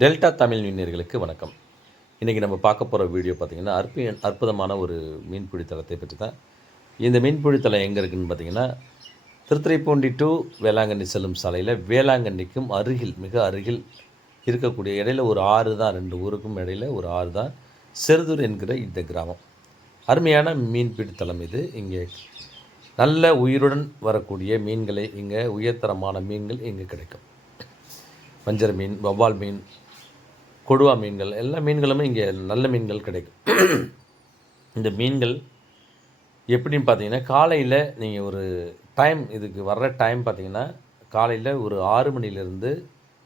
Delta Tamil மீனர்களுக்கு வணக்கம். இன்றைக்கி நம்ம பார்க்க போகிற வீடியோ பார்த்திங்கன்னா அற்புதமான ஒரு மீன்பிடி தளத்தை பற்றி தான். இந்த மீன்பிடி தளம் எங்கே இருக்குதுன்னு பார்த்திங்கன்னா, திருத்துறைப்பூண்டி டு வேளாங்கண்ணி செல்லும் சாலையில் வேளாங்கண்ணிக்கும் மிக அருகில் இருக்கக்கூடிய இடையில் ஒரு ஆறு தான், 2 ஊருக்கும் இடையில் ஒரு ஆறு தான் செருதூர் என்கிற இந்த கிராமம். அருமையான மீன்பிடி தளம் இது. இங்கே நல்ல உயிருடன் வரக்கூடிய மீன்களை, இங்கே உயர்தரமான மீன்கள் இங்கே கிடைக்கும். வஞ்சர மீன், வவ்வால் மீன், கொடுவா மீன்கள், எல்லா மீன்களுமே இங்கே நல்ல மீன்கள் கிடைக்கும். இந்த மீன்கள் எப்படின்னு பார்த்தீங்கன்னா, காலையில் நீங்கள் ஒரு இதுக்கு வர்ற டைம் பார்த்தீங்கன்னா, காலையில் ஒரு 6 மணிலேருந்து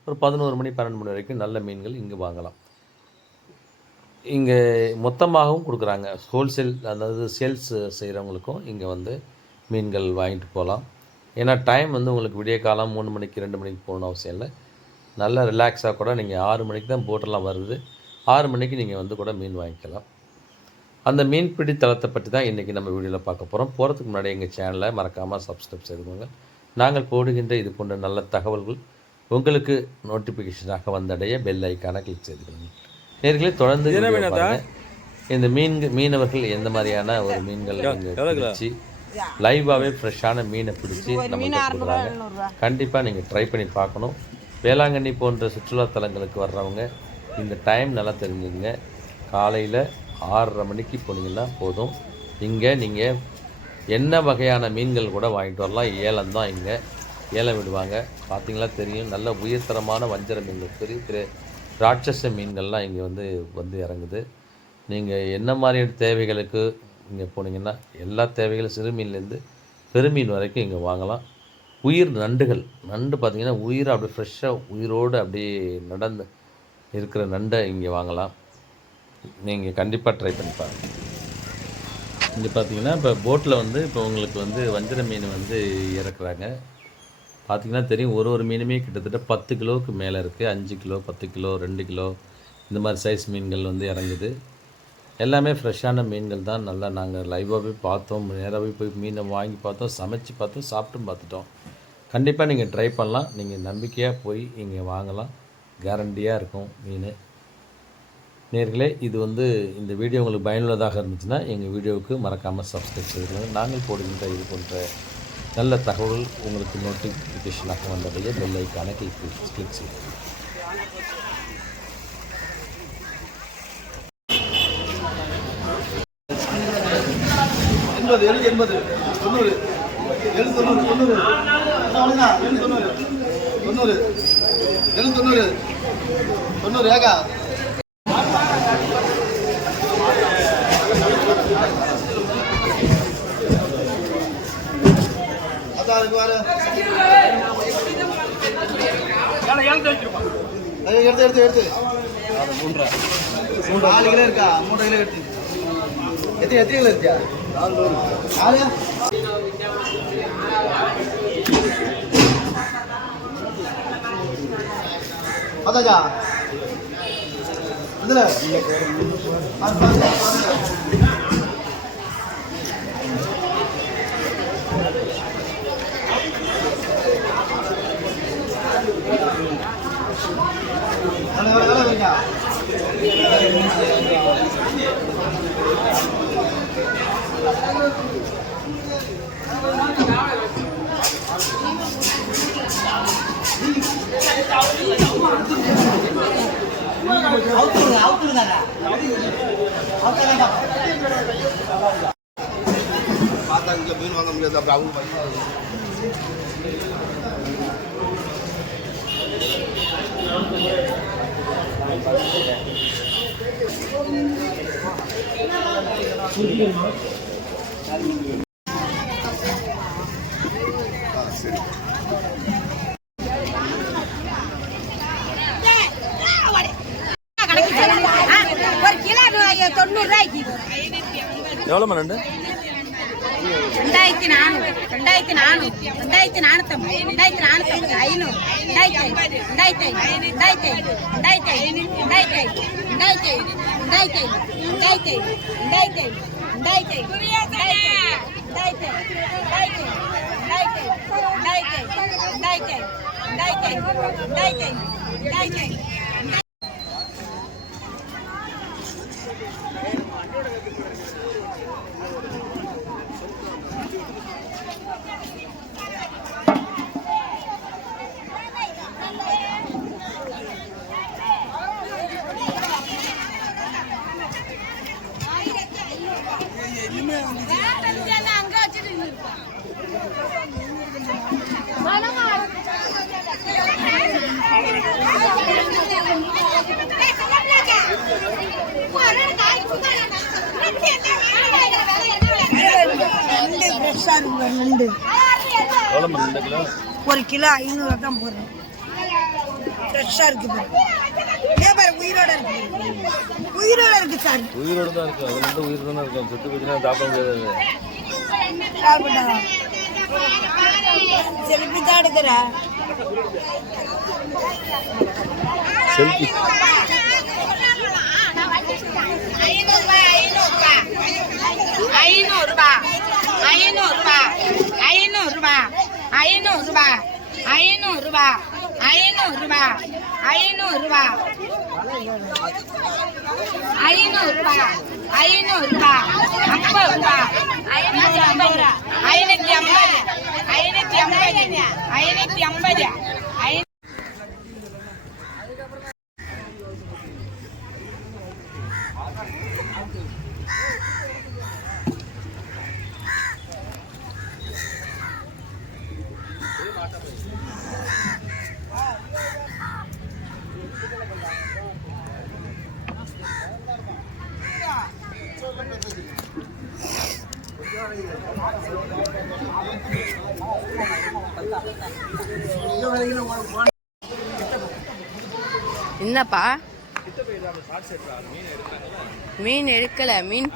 ஒரு 11 மணி 12 மணி வரைக்கும் நல்ல மீன்கள் இங்கே வாங்கலாம். இங்கே மொத்தமாகவும் கொடுக்குறாங்க. ஹோல்சேல், அதாவது சேல்ஸ் செய்கிறவங்களுக்கும் இங்கே வந்து மீன்கள் வாங்கிட்டு போகலாம். ஏன்னா டைம் வந்து உங்களுக்கு விடிய காலம் 3 மணிக்கு 2 மணிக்கு போகணுன்னு அவசியம் இல்லை. நல்லா ரிலாக்ஸாக கூட நீங்கள் 6 மணிக்கு தான் போட்டெல்லாம் வருது, 6 மணிக்கு நீங்கள் வந்து கூட மீன் வாங்கிக்கலாம். அந்த மீன்பிடி தளத்தை பற்றி தான் இன்றைக்கி நம்ம வீடியோவில் பார்க்க போகிறோம். போகிறதுக்கு முன்னாடி எங்கள் சேனலை மறக்காமல் சப்ஸ்கிரைப் செய்துக்கோங்க. நாங்கள் போடுகின்ற இது போன்ற நல்ல தகவல்கள் உங்களுக்கு நோட்டிஃபிகேஷனாக வந்தடைய பெல் ஐக்கானை கிளிக் செய்துக்கோங்க. நேர்களே தொடர்ந்து இந்த மீனவர்கள் எந்த மாதிரியான ஒரு மீன்கள் பிடிச்சி லைவாகவே ஃப்ரெஷ்ஷான மீனை பிடிச்சி நமக்கு கொடுக்குறாங்க. கண்டிப்பாக நீங்கள் ட்ரை பண்ணி பார்க்கணும். வேளாங்கண்ணி போன்ற சுற்றுலாத்தலங்களுக்கு வர்றவங்க இந்த டைம் நல்லா தெரிஞ்சுங்க. காலையில் 6:30 மணிக்கு போனீங்கன்னா போதும். இங்கே நீங்கள் என்ன வகையான மீன்கள் கூட வாங்கிட்டு வரலாம். ஏலம் தான், இங்கே ஏலம் விடுவாங்க. பார்த்திங்களா தெரியும், நல்ல உயர்தரமான வஞ்சர மீன்கள், பெரிய பெரிய ராட்சச மீன்கள்லாம் இங்கே வந்து இறங்குது. நீங்கள் என்ன மாதிரியான தேவைகளுக்கு இங்கே போனீங்கன்னா எல்லா தேவைகளும் சிறு மீன்லேருந்து பெருமீன் வரைக்கும் இங்கே வாங்கலாம். உயிர் நண்டு பார்த்திங்கன்னா உயிரை அப்படியே ஃப்ரெஷ்ஷாக உயிரோடு அப்படியே நடந்து இருக்கிற நண்டை இங்கே வாங்கலாம். நீங்கள் கண்டிப்பாக ட்ரை பண்ணி பாருங்கள். இங்கே பார்த்தீங்கன்னா இப்போ போட்டில் இப்போ உங்களுக்கு வஞ்சர மீன் இறக்குறாங்க. பார்த்திங்கன்னா தெரியும், ஒரு மீனுமே கிட்டத்தட்ட 10 கிலோவுக்கு மேலே இருக்குது. 5 கிலோ, 10 கிலோ, 2 கிலோ இந்த மாதிரி சைஸ் மீன்கள் இறங்குது. எல்லாமே ஃப்ரெஷ்ஷான மீன்கள் தான். நல்லா நாங்கள் லைவாகவே பார்த்தோம், நேராகவே போய் மீனை வாங்கி பார்த்தோம், சமைச்சு பார்த்தோம், சாப்பிட்டும் பார்த்துட்டோம். கண்டிப்பாக நீங்கள் ட்ரை பண்ணலாம். நீங்கள் நம்பிக்கையாக போய் இங்கே வாங்கலாம். கேரண்டியாக இருக்கும் மீன். நேர்களே, இது இந்த வீடியோ உங்களுக்கு பயனுள்ளதாக இருந்துச்சுன்னா எங்கள் வீடியோவுக்கு மறக்காமல் சப்ஸ்கிரைப் செய்துக்கோங்க. நாங்கள் போடுகின்ற இது போன்ற நல்ல தகவல் உங்களுக்கு நோட்டிஃபிகேஷனாக வந்ததையே பெல் ஐக்கானை கிளிக் செய்யுங்க. ஏகா எடுத்து 4 கிலோ இருக்கா? 3 கிலோ எடுத்து எத்தனை கிலோ இருக்கா? 4 அதாஜா இதுல பார்த்தா இங்க மீன் வாங்க முடியாது. அப்புறம் அவங்க சரி எவ்வளோமா நண்டு? 2400, 2400, 2400, 2450, 500, 2000, நண்டு எவ்வளோ இந்த கிலோ? 1 கிலோ 500 தான் போடுறோம். ஃப்ரெஷ்ஷாக இருக்கு பாரு. ஏன் பாரு உயிரோட இருக்கு, உயிரோட இருக்கு சார். உயிரோடு தான் இருக்குது. அது வந்து உயிர் தானே இருக்கும். சுட்டு போச்சுன்னா சாப்பிட முடியாது. சாப்பிட்டா செல்ஃபி தான் எடுக்கிற. செல்ஃபி 550. என்னப்பா மீன் எடுக்கல, மீன்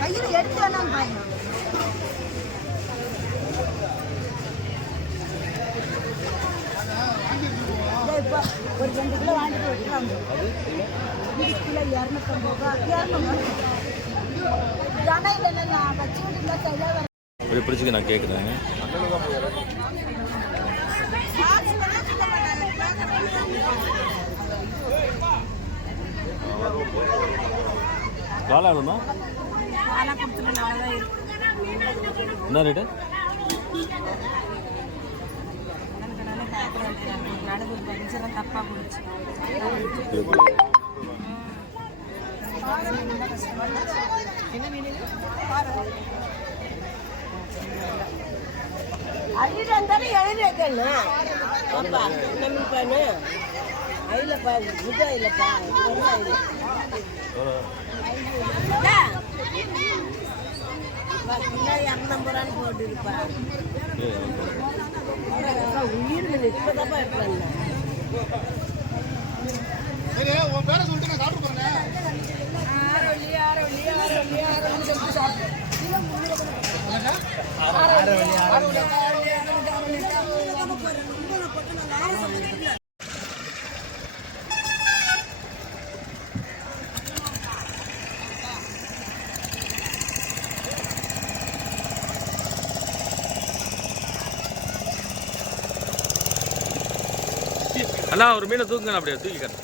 கையில் எடுத்து வேணாம் பாருங்க. ஒரு 2 கிலோ வாங்கிட்டு விட்டுறாங்க. 20 கிலோ 250 ரூபா. 200 ஜனம் இல்லைன்னா நான் வச்சுக்கிட்டு இருந்தா சரியா வர. இப்படி பிடிச்சிக்க நான் கேட்குறேன். காலை வேணுமா? என்ன ரேட்டு? அடிட்டு வந்தாலும் எழுதிக்கண்ணா நம்ம பாரு ஐலப்பா இது இல்லப்பா கிலோ 250 ரூபான்னு போட்டுருப்பா. உயிர் இப்பதாப்பா எடுப்பாங்க. உன் பேரை சொல்லிட்டு நான் சாப்பிட்டு போறேன். அண்ணா ஒரு மீனை தூக்குங்க, அப்படியே தூக்கிக்கிறேன்.